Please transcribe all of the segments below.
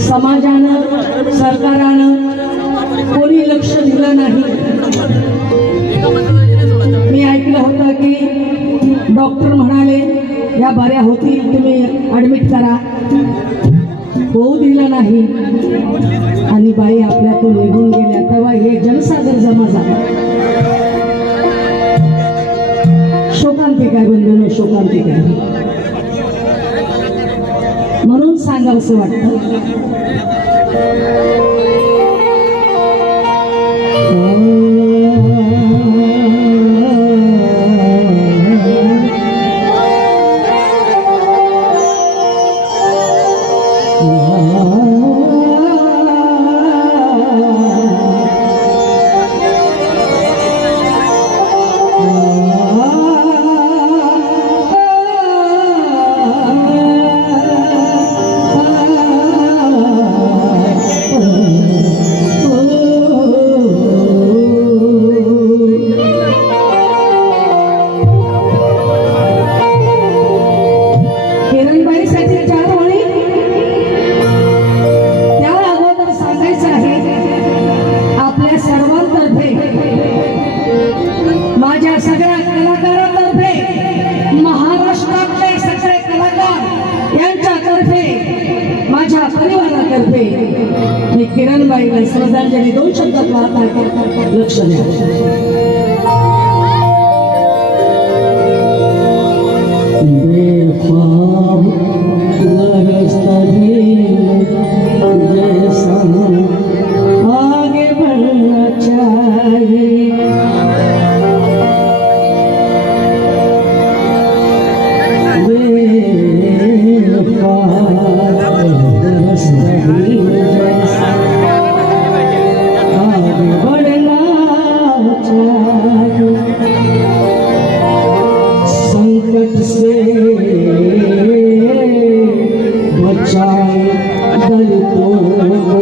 समाजानं सरकारानं कोणी लक्ष दिलं नाही। मी ऐकलं होतं की डॉक्टर म्हणाले या बऱ्या होतील, तुम्ही ॲडमिट करा, होऊ दिलं नाही आणि बाई आपल्यातून निघून गेल्या। तेव्हा हे जनसागर जमा झाला। शोकांतिक आहे बंधूंनो, शोकांतिक आहे। म्हणून सांगावंसं वाटतं मी किरणबाईला श्रद्धांजली 2 शब्दात वाहत आहे, लक्ष द्या। बेख्वाब लगता जैसा आगे बढ़ना चाहिए, संकट से बचाए दलितों को,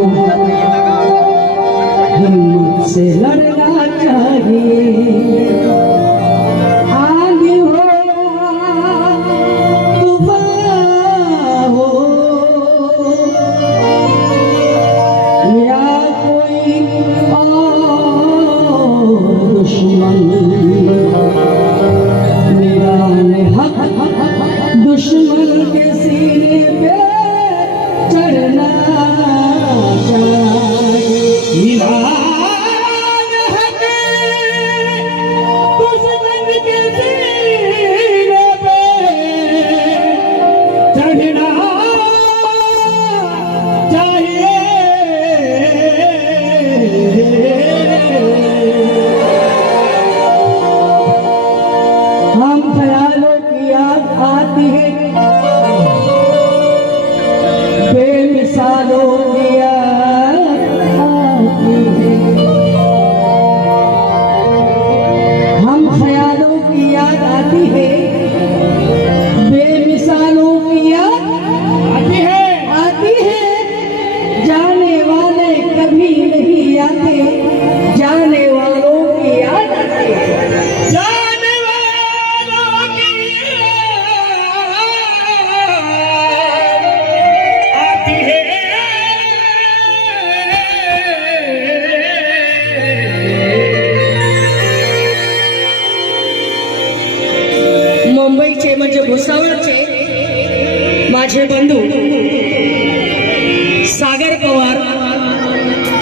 हिम्मत से लड़ना चाहिए। आंधी हो तूफान हो या कोई और दुश्मन, दुश्मन के सीने पे चढ़ना चाहिए। दुश्मन के सीने पे चढ़ना चाहिए। हम ख्यालों की याद आती है, बेमिसालों की याद आती है। हम ख्यालों की याद आती है, बेमिसालों की याद आती है। जाने वाले कभी नहीं आते, जाने वालों की याद आती है। मुंबईचे म्हणजे भुसावळचे माझे बंधू सागर पवार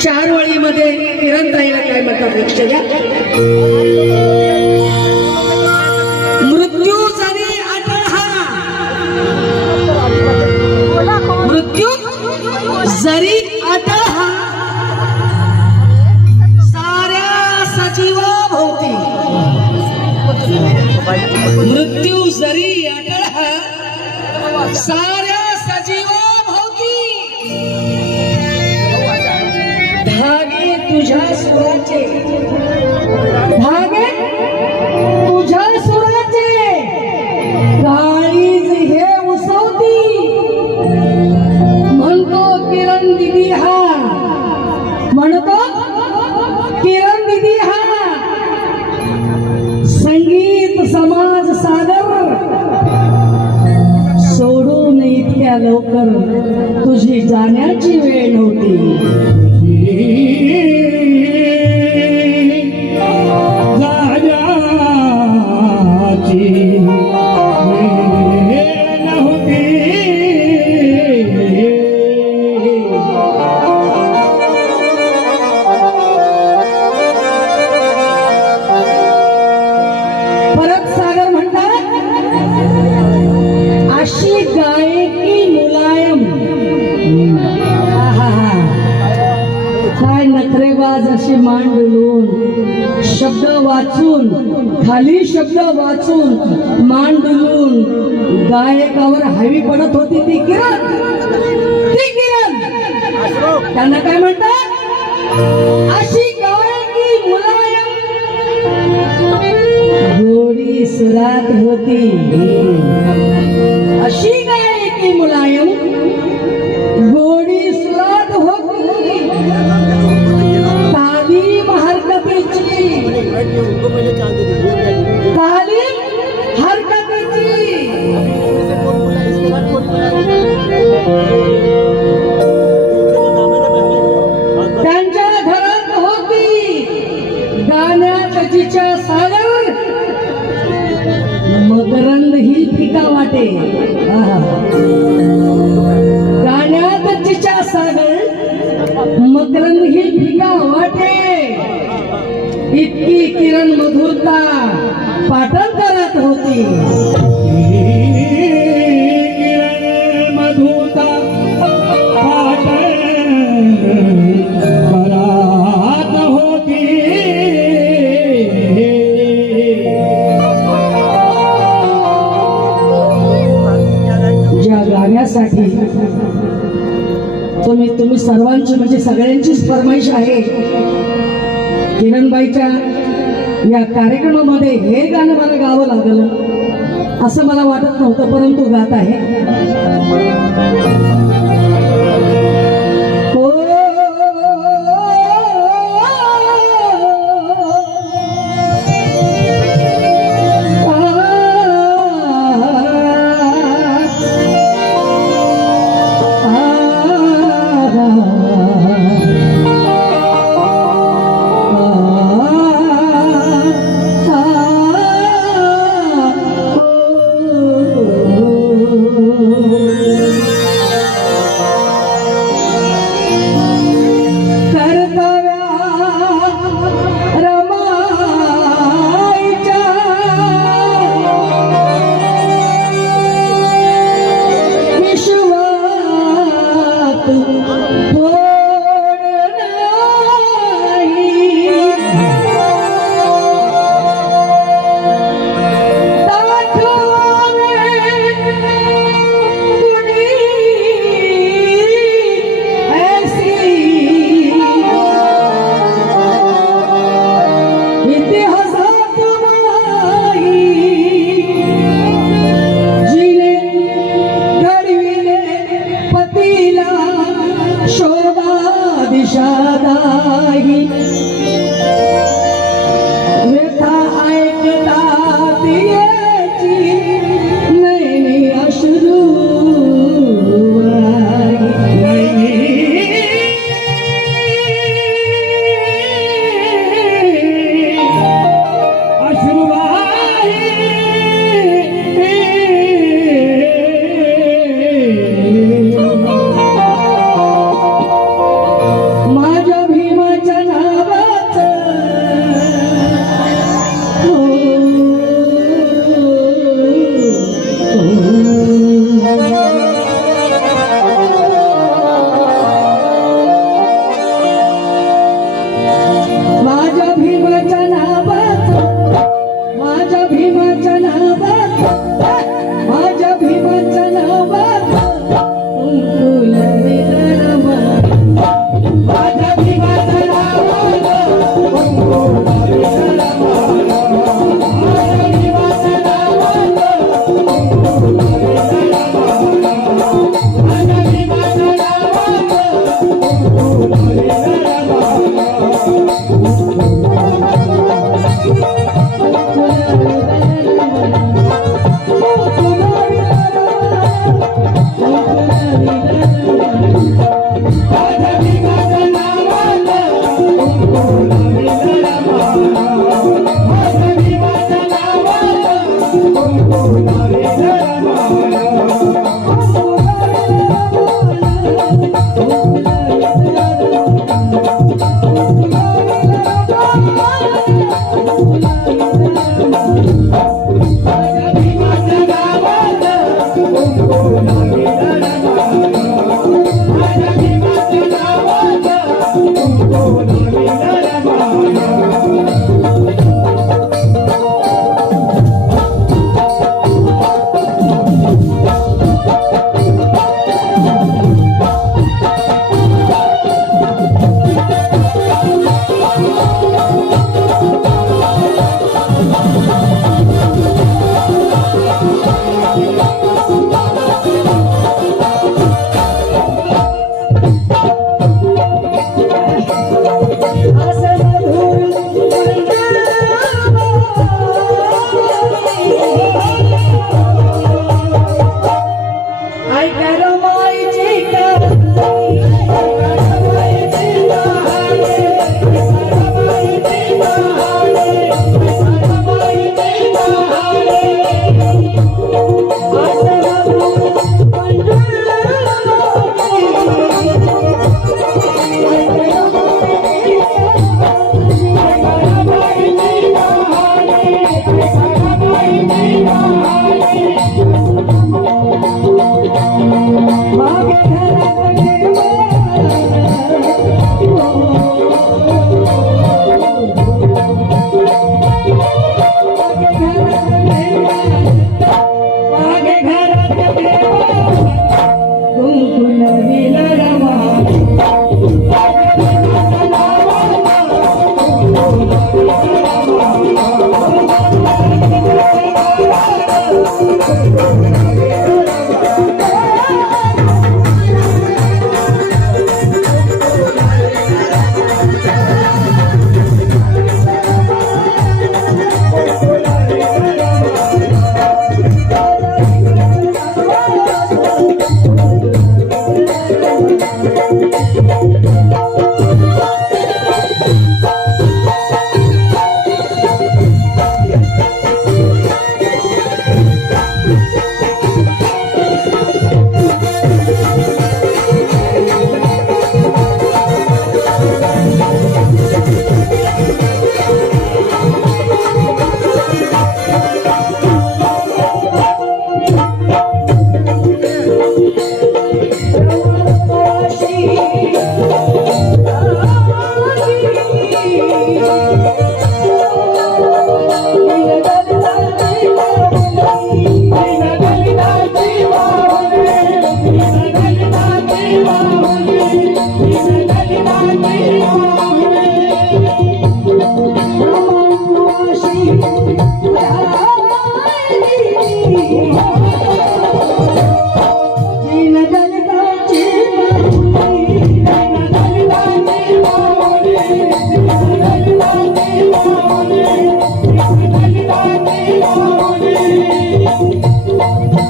4 वळीमध्ये किरणताईला काय म्हणतात लक्ष द्या। मृत्यू जरी आढळला, मृत्यू जरी आढळला साऱ्या सजीवाभोवती, मृत्यू जरी आढळला साऱ्या सजीवाभोवती, धागे तुझ्या सुराचे, धागे तुझ्या सुराचे, काळीज हे उसवती। म्हणतो किरण दिदी हा, म्हणतो किरण दिदी हा, संगीत समाज सागर सोडून मार्गावर तुझी जाण्याची वेळ नव्हती. परत सागर म्हणतात, अशी गायकी मुलायम. आहा, काय नखरेबाज अशी मान डुलून शब्द वाचून, खाली शब्द वाचून मान डुलून गायकावर हवी पडत होती ती किरण. ती किरण त्यांना काय म्हणतात, अशी गायकी मुलायम गोडी सुरात होती. अशी गायकी मुलायम गोडी सुरात होती. तालीम हरकतीची, तालीम हरकतीची. त्यांच्या घरात होती गाण्यात जिच्या सागर मकरंद ही फिका वाटे. गाण्यात जिच्या सागर मकरंद ही फिका वाटे. इतकी किरण मधुरता पाटण करत होती. मधुरता पाटण करत होती. ज्या गाण्यासाठी तुम्ही सर्वांची म्हणजे सगळ्यांचीच फरमाईश आहे, किरणबाईच्या या कार्यक्रमामध्ये हे गाणं मला गावं लागलं असं मला वाटत नव्हतं, परंतु गात आहे. माझ्या भीमाच्या नावा लविल रमा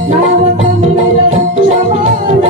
नाव कमल शबान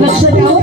लक्ष द्यावं